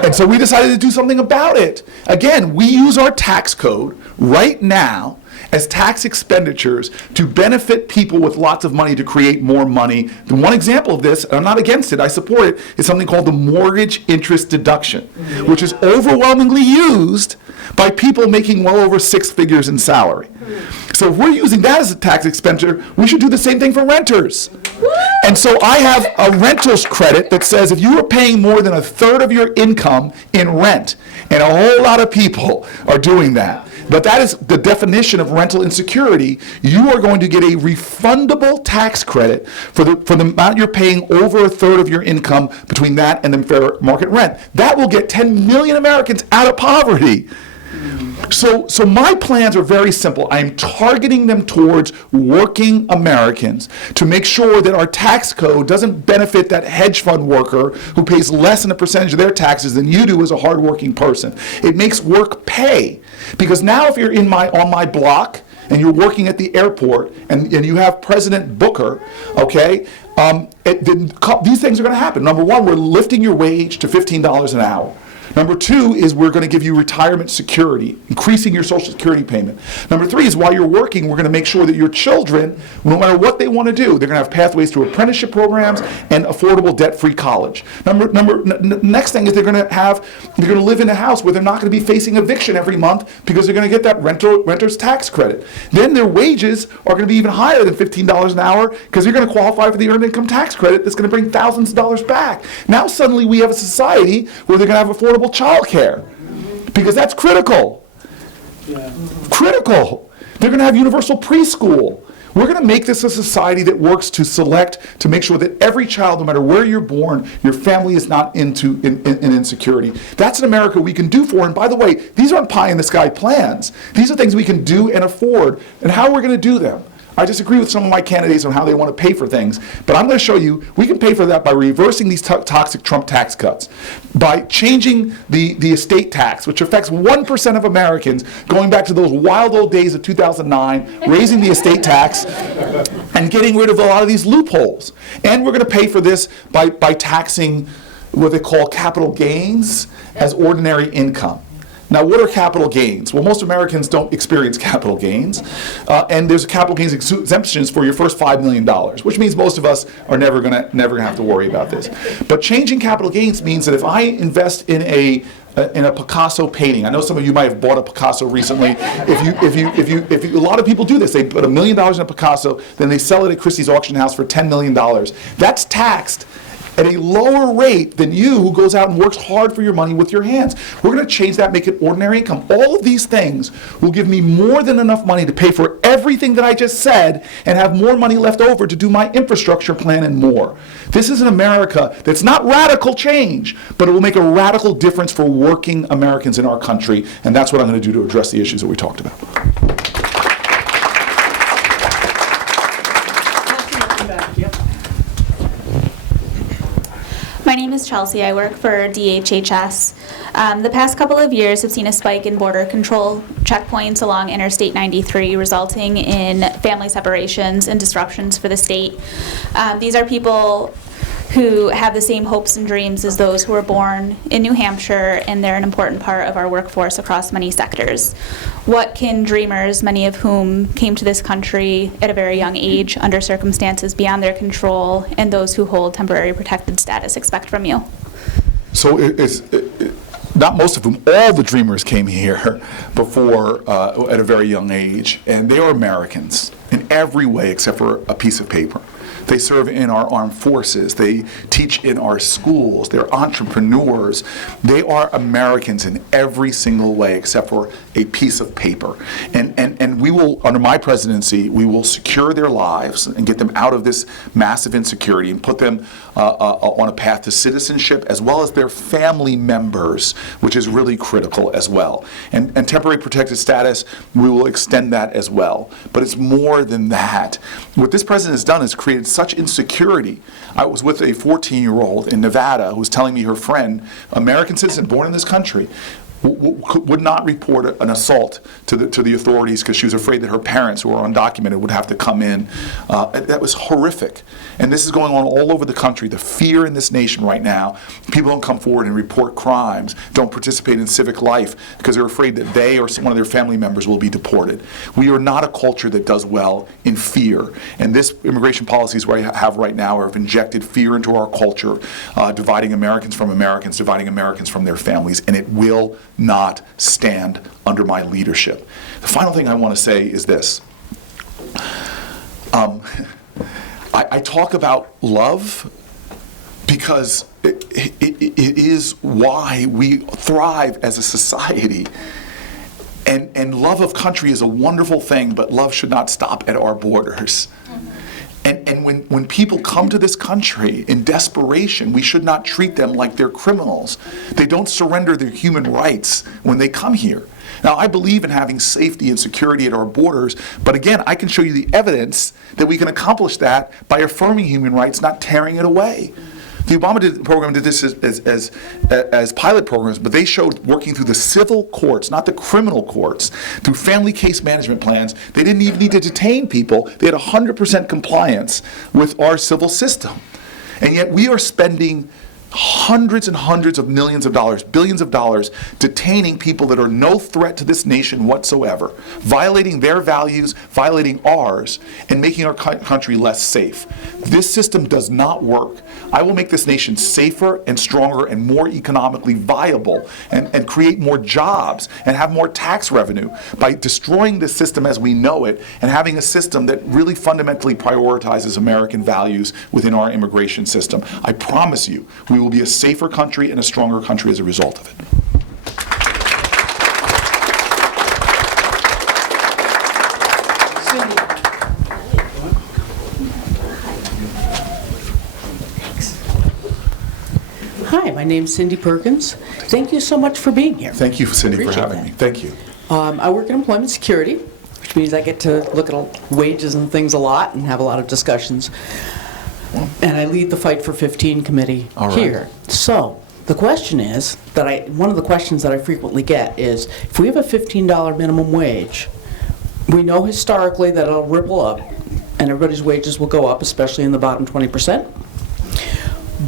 And so we decided to do something about it. Again, we use our tax code right now as tax expenditures to benefit people with lots of money to create more money. The one example of this, and I'm not against it, I support it, is something called the mortgage interest deduction, which is overwhelmingly used by people making well over 6 figures in salary. So if we're using that as a tax expenditure, we should do the same thing for renters. And so I have a rentals credit that says if you are paying more than a third of your income in rent, and a whole lot of people are doing that, but that is the definition of rental insecurity, you are going to get a refundable tax credit for the amount you're paying over a third of your income between that and the fair market rent. That will get 10 million Americans out of poverty. So my plans are very simple. I am targeting them towards working Americans to make sure that our tax code doesn't benefit that hedge fund worker who pays less than a percentage of their taxes than you do as a hardworking person. It makes work pay. Because now if you're on my block and you're working at the airport and you have President Booker, okay, these things are going to happen. Number one, we're lifting your wage to $15 an hour. Number two is we're going to give you retirement security, increasing your Social Security payment. Number three is while you're working, we're going to make sure that your children, no matter what they want to do, they're going to have pathways to apprenticeship programs and affordable debt-free college. Next thing is they're going to live in a house where they're not going to be facing eviction every month because they're going to get that renter's tax credit. Then their wages are going to be even higher than $15 an hour because you're going to qualify for the earned income tax credit that's going to bring thousands of dollars back. Now suddenly we have a society where they're going to have affordable child care, because that's critical. Critical. They're going to have universal preschool. We're going to make this a society that works to make sure that every child, no matter where you're born, your family is not in insecurity. That's an America we can do for. And by the way, these aren't pie in the sky plans. These are things we can do and afford. And how we're going to do them. I disagree with some of my candidates on how they want to pay for things, but I'm going to show you we can pay for that by reversing these toxic Trump tax cuts, by changing the estate tax, which affects 1% of Americans, going back to those wild old days of 2009, raising the estate tax and getting rid of a lot of these loopholes. And we're going to pay for this by taxing what they call capital gains as ordinary income. Now, what are capital gains? Well, most Americans don't experience capital gains, and there's capital gains exemptions for your first $5 million, which means most of us are never gonna have to worry about this. But changing capital gains means that if I invest in a Picasso painting, I know some of you might have bought a Picasso recently. If you, a lot of people do this. They put $1 million in a Picasso, then they sell it at Christie's auction house for $10 million. That's taxed at a lower rate than you, who goes out and works hard for your money with your hands. We're going to change that, make it ordinary income. All of these things will give me more than enough money to pay for everything that I just said and have more money left over to do my infrastructure plan and more. This is an America that's not radical change, but it will make a radical difference for working Americans in our country, and that's what I'm going to do to address the issues that we talked about. My name is Chelsea. I work for DHHS. The past couple of years have seen a spike in border control checkpoints along Interstate 93, resulting in family separations and disruptions for the state. These are people who have the same hopes and dreams as those who were born in New Hampshire, and they're an important part of our workforce across many sectors. What can dreamers, many of whom came to this country at a very young age under circumstances beyond their control, and those who hold temporary protected status, expect from you? So not most of them, all the dreamers came here before at a very young age, and they are Americans in every way except for a piece of paper. They serve in our armed forces. They teach in our schools. They're entrepreneurs. They are Americans in every single way except for a piece of paper. And we will, under my presidency, we will secure their lives and get them out of this massive insecurity and put them on a path to citizenship, as well as their family members, which is really critical as well. And temporary protected status, we will extend that as well. But it's more than that. What this president has done is created such insecurity. I was with a 14-year-old in Nevada who was telling me her friend, American citizen born in this country, would not report an assault to the authorities because she was afraid that her parents, who are undocumented, would have to come in. That was horrific. And this is going on all over the country. The fear in this nation right now, people don't come forward and report crimes, don't participate in civic life because they're afraid that they or one of their family members will be deported. We are not a culture that does well in fear. And this immigration policies we have right now have injected fear into our culture, dividing Americans from their families, and it will not stand under my leadership. The final thing I want to say is this. I talk about love because it is why we thrive as a society. And love of country is a wonderful thing, but love should not stop at our borders. And when people come to this country in desperation, we should not treat them like they're criminals. They don't surrender their human rights when they come here. Now, I believe in having safety and security at our borders, but again, I can show you the evidence that we can accomplish that by affirming human rights, not tearing it away. The Obama program did this as pilot programs, but they showed working through the civil courts, not the criminal courts, through family case management plans. They didn't even need to detain people. They had 100% compliance with our civil system. And yet we are spending hundreds and hundreds of millions of dollars, billions of dollars, detaining people that are no threat to this nation whatsoever, violating their values, violating ours, and making our country less safe. This system does not work. I will make this nation safer and stronger and more economically viable and create more jobs and have more tax revenue by destroying this system as we know it and having a system that really fundamentally prioritizes American values within our immigration system. I promise you, we will be a safer country and a stronger country as a result of it. Hi, my name's Cindy Perkins. Thank you so much for being here. Thank you, Cindy, for Appreciate having that. me. Thank you. I work in employment security. means I get to look at wages and things a lot and have a lot of discussions. And I lead the Fight for 15 committee All right. here. So the question is, one of the questions that I frequently get is, if we have a $15 minimum wage, we know historically that it'll ripple up and everybody's wages will go up, especially in the bottom 20%.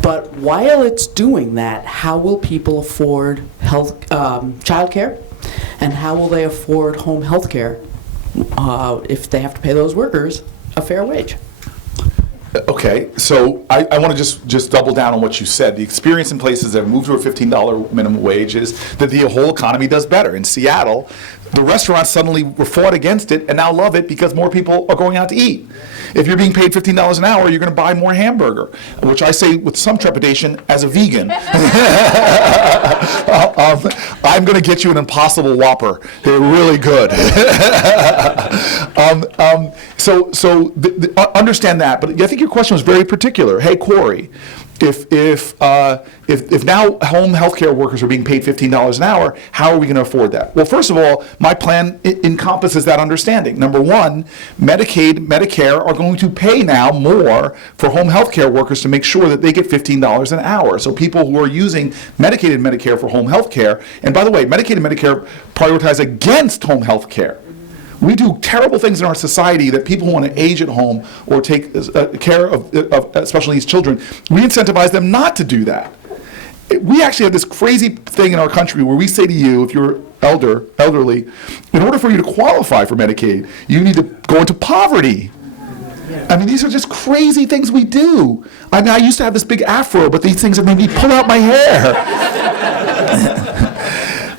But while it's doing that, how will people afford childcare? And how will they afford home health care if they have to pay those workers a fair wage? Okay, so I want to just double down on what you said. The experience in places that have moved to a $15 minimum wage is that the whole economy does better. In Seattle, the restaurants suddenly fought against it and now love it because more people are going out to eat. If you're being paid $15 an hour, you're going to buy more hamburger, which I say with some trepidation as a vegan. I'm going to get you an Impossible Whopper. They're really good. Understand that, but I think your question was very particular. Hey, Corey, if now home health care workers are being paid $15 an hour, how are we going to afford that? Well, first of all, my plan encompasses that understanding. Number one, Medicaid, Medicare are going to pay now more for home health care workers to make sure that they get $15 an hour. So people who are using Medicaid and Medicare for home health care, and by the way, Medicaid and Medicare prioritize against home health care. We do terrible things in our society that people who want to age at home or take care of especially these children, we incentivize them not to do that. We actually have this crazy thing in our country where we say to you, if you're elderly, in order for you to qualify for Medicaid, you need to go into poverty. I mean, these are just crazy things we do. I mean, I used to have this big afro, but these things have made me pull out my hair.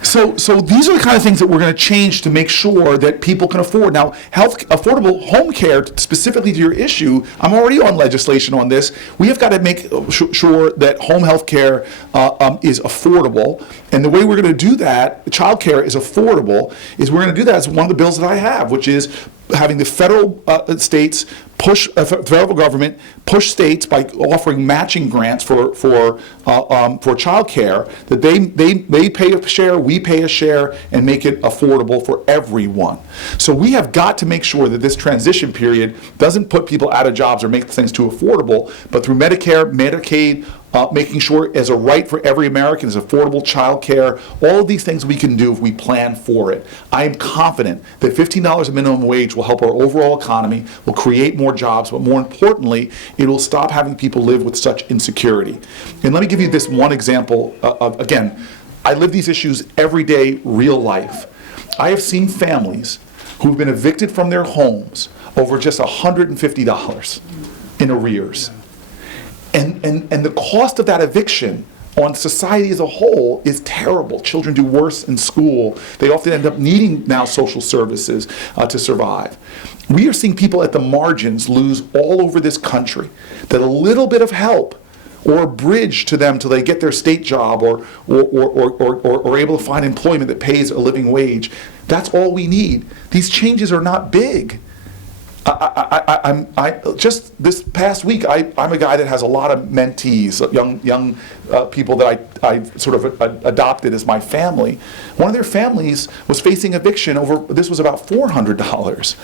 So these are the kind of things that we're going to change to make sure that people can afford. Now, affordable home care, specifically to your issue, I'm already on legislation on this. We have got to make sure that home health care is affordable. And the way we're going to do that, child care is affordable, is we're going to do that as one of the bills that I have, which is having the federal states push federal government push states by offering matching grants for child care, that they pay a share, we pay a share, and make it affordable for everyone. So we have got to make sure that this transition period doesn't put people out of jobs or make things too affordable, but through Medicare, Medicaid, making sure as a right for every American is affordable child care, all of these things we can do if we plan for it. I am confident that $15 a minimum wage will help our overall economy, will create more jobs, but more importantly, it will stop having people live with such insecurity. And let me give you this one example of, again, I live these issues every day, real life. I have seen families who've been evicted from their homes over just $150 in arrears. And the cost of that eviction on society as a whole is terrible. Children do worse in school. They often end up needing now social services to survive. We are seeing people at the margins lose all over this country, that a little bit of help or a bridge to them till they get their state job or able to find employment that pays a living wage, that's all we need. These changes are not big. Just this past week, I'm a guy that has a lot of mentees, young people that I sort of adopted as my family. One of their families was facing eviction over, this was about $400.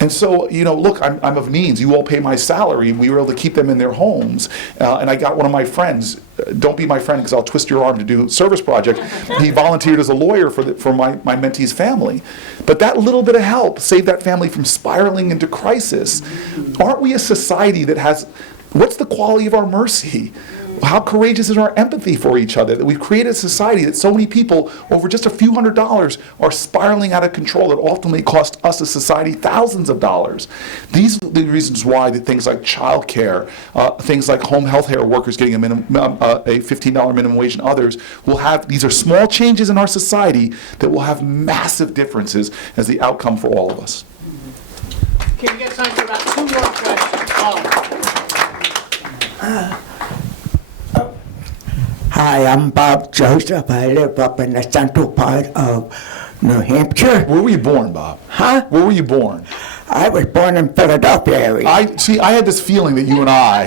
And so, you know, look, I'm of means. You all pay my salary. We were able to keep them in their homes. And I got one of my friends, don't be my friend because I'll twist your arm to do a service project. He volunteered as a lawyer for my mentee's family. But that little bit of help saved that family from spiraling into crisis. Aren't we a society that has, what's the quality of our mercy? How courageous is our empathy for each other? That we've created a society that so many people, over just a few $100s, are spiraling out of control that ultimately cost us as a society thousands of dollars. These are the reasons why that things like child care, things like home health care workers getting a $15 minimum wage and others will have, these are small changes in our society that will have massive differences as the outcome for all of us. Okay, we get time for about 2 more questions. Hi, I'm Bob Joseph. I live up in the central part of New Hampshire. Where were you born, Bob? Huh? Where were you born? I was born in Philadelphia area. I had this feeling that you and I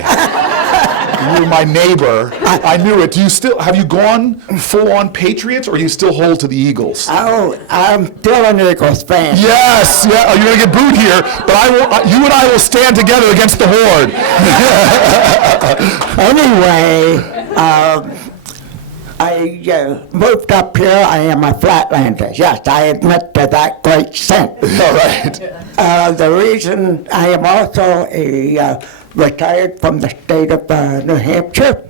You're my neighbor. I knew it. Do you still have you gone full on Patriots, or do you still hold to the Eagles? Oh, I'm still an Eagles fan. Yes, yeah. You're gonna get booed here, but I will. You and I will stand together against the horde. Anyway, I moved up here. I am a Flatlander. Yes, I admit to that great sin. All right. The reason I am also a retired from the state of New Hampshire.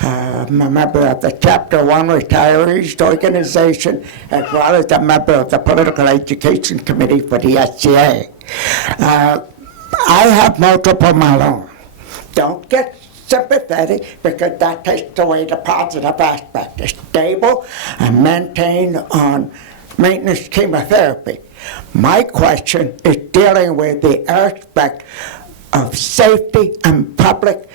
I'm a member of the Chapter 1 Retirees Organization, as well as a member of the Political Education Committee for the SCA. I have multiple myeloma. Don't get sympathetic, because that takes away the positive aspect. It's stable and maintained on maintenance chemotherapy. My question is dealing with the aspect of safety and public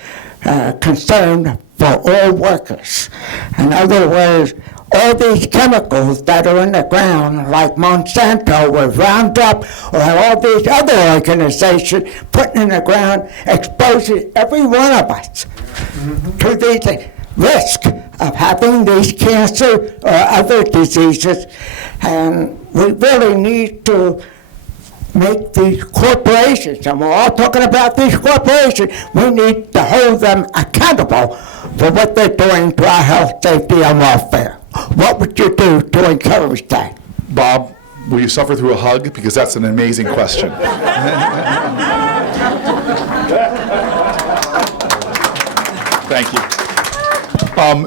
concern for all workers. In other words, all these chemicals that are in the ground, like Monsanto with Roundup, or all these other organizations putting in the ground, exposes every one of us to the risk of having these cancer or other diseases. And we really need to make these corporations, and we're all talking about these corporations, we need to hold them accountable for what they're doing to our health, safety, and welfare. What would you do to encourage that? Bob, will you suffer through a hug? Because that's an amazing question. Thank you.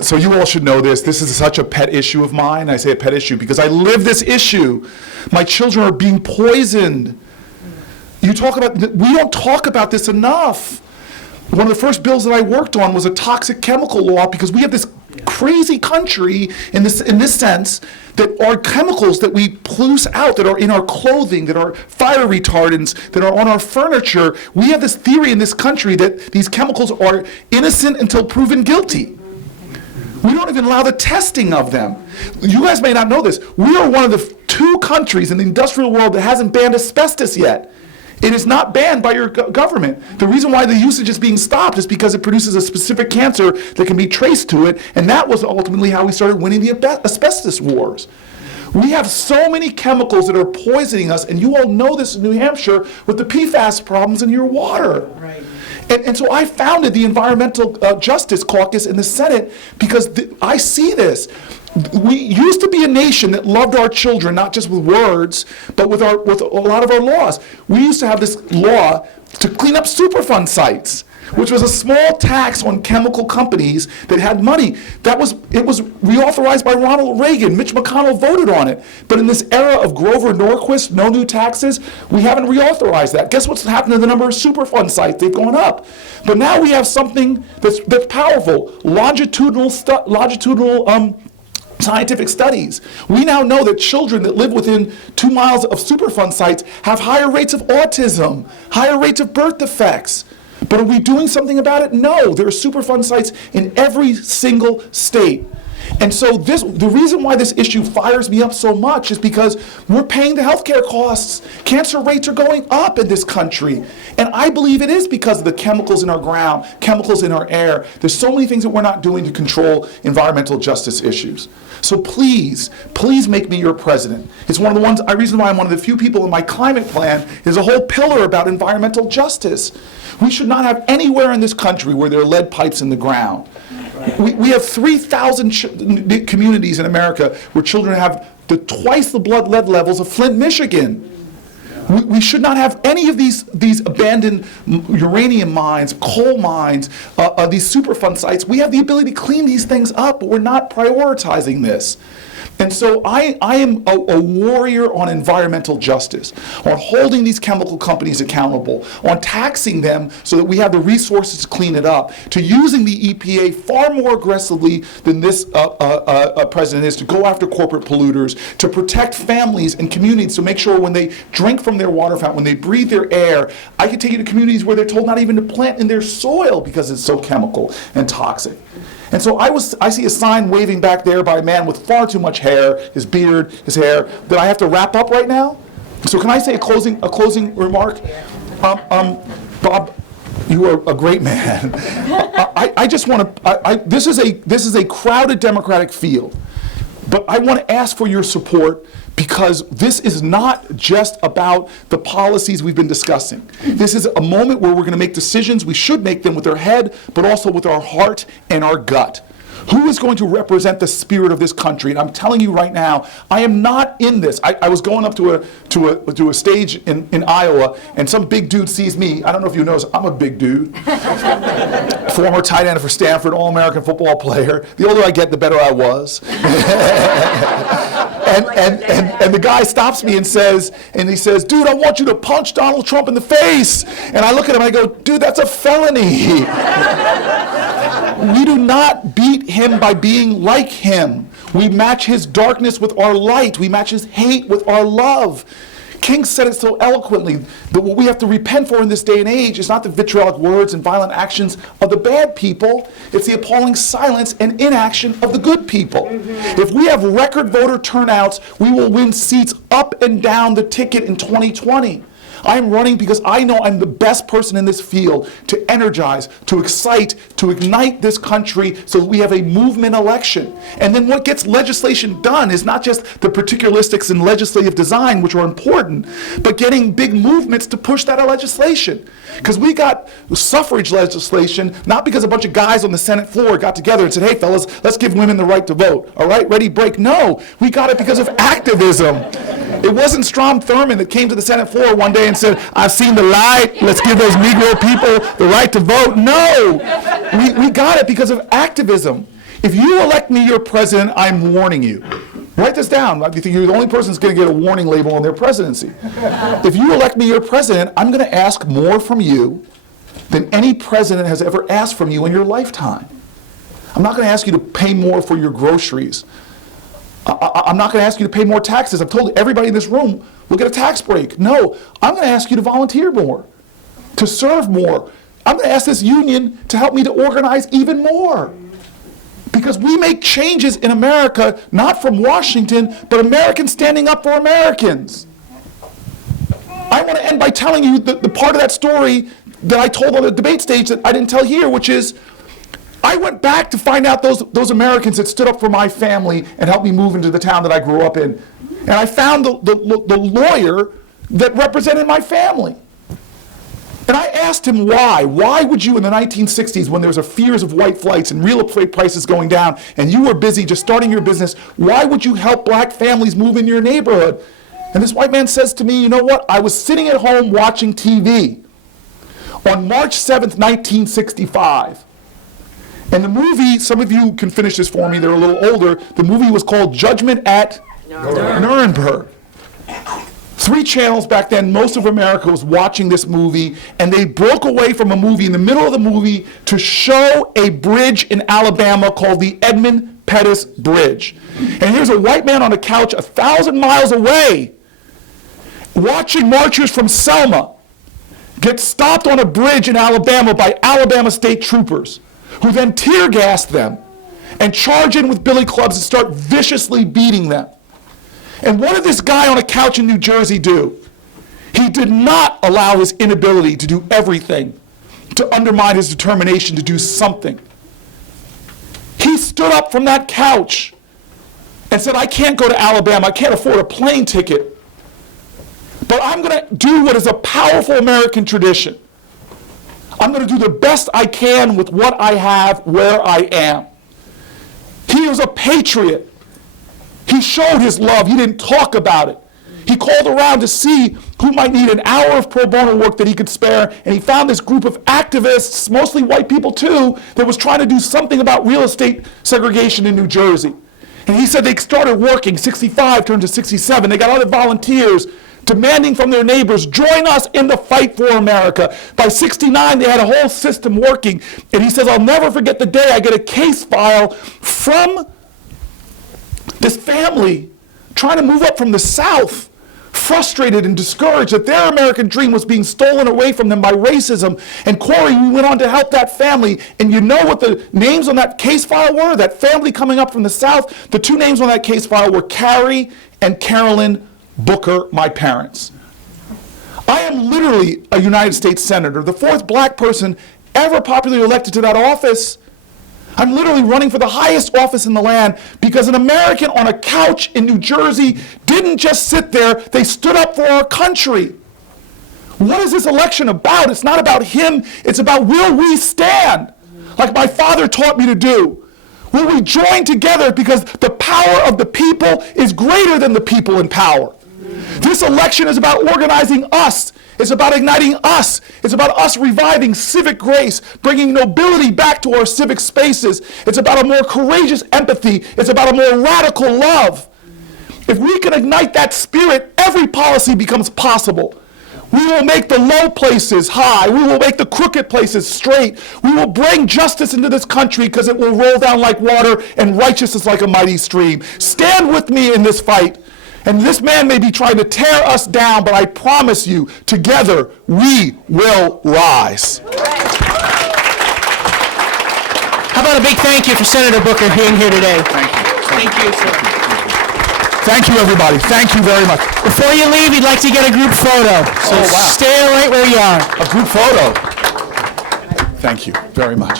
So you all should know this. This is such a pet issue of mine. I say a pet issue because I live this issue. My children are being poisoned. We don't talk about this enough. One of the first bills that I worked on was a toxic chemical law, because we have this crazy country in this sense that are chemicals that we pollute out, that are in our clothing, that are fire retardants, that are on our furniture. We have this theory in this country that these chemicals are innocent until proven guilty. We don't even allow the testing of them. You guys may not know this. We are one of the 2 countries in the industrial world that hasn't banned asbestos yet. It is not banned by your government. The reason why the usage is being stopped is because it produces a specific cancer that can be traced to it, and that was ultimately how we started winning the asbestos wars. We have so many chemicals that are poisoning us, and you all know this in New Hampshire with the PFAS problems in your water. Right. And so I founded the Environmental Justice Caucus in the Senate because I see this. We used to be a nation that loved our children, not just with words, but with a lot of our laws. We used to have this law to clean up Superfund sites, which was a small tax on chemical companies that had money. It was reauthorized by Ronald Reagan. Mitch McConnell voted on it. But in this era of Grover Norquist, no new taxes, we haven't reauthorized that. Guess what's happened to the number of Superfund sites? They've gone up. But now we have something that's powerful, longitudinal scientific studies. We now know that children that live within 2 miles of Superfund sites have higher rates of autism, higher rates of birth defects. But are we doing something about it? No. There are Superfund sites in every single state. And so the reason why this issue fires me up so much is because we're paying the healthcare costs. Cancer rates are going up in this country. And I believe it is because of the chemicals in our ground, chemicals in our air. There's so many things that we're not doing to control environmental justice issues. So please, please make me your president. It's one of the reason why I'm one of the few people in my climate plan is a whole pillar about environmental justice. We should not have anywhere in this country where there are lead pipes in the ground. We have 3,000 communities in America where children have twice the blood lead levels of Flint, Michigan. We should not have any of these abandoned uranium mines, coal mines, these Superfund sites. We have the ability to clean these things up, but we're not prioritizing this. And so I am a warrior on environmental justice, on holding these chemical companies accountable, on taxing them so that we have the resources to clean it up, to using the EPA far more aggressively than this president is to go after corporate polluters, to protect families and communities, to make sure when they drink from their water fountain, when they breathe their air, I can take you to communities where they're told not even to plant in their soil because it's so chemical and toxic. And so I see a sign waving back there by a man with far too much hair, his beard, his hair, that I have to wrap up right now. So can I say a closing remark? Bob, You are a great man. I just want to, this is a crowded Democratic field, but I want to ask for your support because this is not just about the policies we've been discussing. This is a moment where we're going to make decisions. We should make them with our head, but also with our heart and our gut. Who is going to represent the spirit of this country? And I'm telling you right now, I am not in this. I was going up to a stage in Iowa, and some big dude sees me. I don't know if you know, I'm a big dude. Former tight end for Stanford, All-American football player. The older I get, the better I was. And the guy stops me and he says, dude, I want you to punch Donald Trump in the face. And I look at him and I go, dude, that's a felony. We do not beat him by being like him. We match his darkness with our light. We match his hate with our love. King said it so eloquently that what we have to repent for in this day and age is not the vitriolic words and violent actions of the bad people, it's the appalling silence and inaction of the good people. If we have record voter turnouts, we will win seats up and down the ticket in 2020. I'm running because I know I'm the best person in this field to energize, to excite, to ignite this country so that we have a movement election. And then what gets legislation done is not just the particularistics in legislative design, which are important, but getting big movements to push that legislation. Because we got suffrage legislation, not because a bunch of guys on the Senate floor got together and said, hey fellas, let's give women the right to vote. All right, ready, break. No, we got it because of activism. It wasn't Strom Thurmond that came to the Senate floor one day and said, I've seen the light, let's give those Negro people the right to vote. No, we got it because of activism. If you elect me your president, I'm warning you. Write this down. You think you're the only person that's going to get a warning label on their presidency. If you elect me your president, I'm going to ask more from you than any president has ever asked from you in your lifetime. I'm not going to ask you to pay more for your groceries. I'm not going to ask you to pay more taxes. I've told everybody in this room, we'll get a tax break. No, I'm going to ask you to volunteer more, to serve more. I'm going to ask this union to help me to organize even more. Because we make changes in America, not from Washington, but Americans standing up for Americans. I want to end by telling you the part of that story that I told on the debate stage that I didn't tell here, which is, I went back to find out those Americans that stood up for my family and helped me move into the town that I grew up in. And I found the lawyer that represented my family. And I asked him why. Why would you in the 1960s, when there was a fears of white flights and real estate prices going down, and you were busy just starting your business, why would you help black families move in your neighborhood? And this white man says to me, you know what? I was sitting at home watching TV on March 7th, 1965. And the movie, some of you can finish this for me, they're a little older, the movie was called Judgment at Nuremberg. 3 channels back then, most of America was watching this movie, and they broke away from a movie in the middle of the movie to show a bridge in Alabama called the Edmund Pettus Bridge. And here's a white man on a couch 1,000 miles away watching marchers from Selma get stopped on a bridge in Alabama by Alabama state troopers, who then tear gassed them and charge in with billy clubs and start viciously beating them. And what did this guy on a couch in New Jersey do? He did not allow his inability to do everything to undermine his determination to do something. He stood up from that couch and said, I can't go to Alabama, I can't afford a plane ticket, but I'm going to do what is a powerful American tradition. I'm going to do the best I can with what I have, where I am. He was a patriot. He showed his love. He didn't talk about it. He called around to see who might need an hour of pro bono work that he could spare, and he found this group of activists, mostly white people too, that was trying to do something about real estate segregation in New Jersey. And he said they started working, 65 turned to 67. They got other volunteers demanding from their neighbors, join us in the fight for America. By 69, they had a whole system working. And he says, I'll never forget the day I get a case file from this family trying to move up from the South, frustrated and discouraged that their American dream was being stolen away from them by racism. And Corey, we went on to help that family. And you know what the names on that case file were? That family coming up from the South, the 2 names on that case file were Carrie and Carolyn Booker, my parents. I am literally a United States Senator, the 4th black person ever popularly elected to that office. I'm literally running for the highest office in the land because an American on a couch in New Jersey didn't just sit there, they stood up for our country. What is this election about? It's not about him, it's about will we stand, like my father taught me to do. Will we join together because the power of the people is greater than the people in power. This election is about organizing us. It's about igniting us. It's about us reviving civic grace, bringing nobility back to our civic spaces. It's about a more courageous empathy. It's about a more radical love. If we can ignite that spirit, every policy becomes possible. We will make the low places high. We will make the crooked places straight. We will bring justice into this country because it will roll down like water and righteousness like a mighty stream. Stand with me in this fight. And this man may be trying to tear us down, but I promise you, together we will rise. How about a big thank you for Senator Booker being here today? Thank you, sir. Thank you, everybody. Thank you very much. Before you leave, we'd like to get a group photo. So stay right where you are. A group photo. Thank you very much.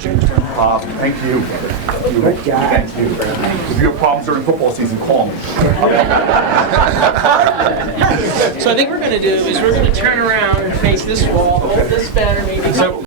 Thank you. Thank you. If you have problems during football season, call me. So I think what we're going to do is we're going to turn around and face this wall, hold this banner maybe.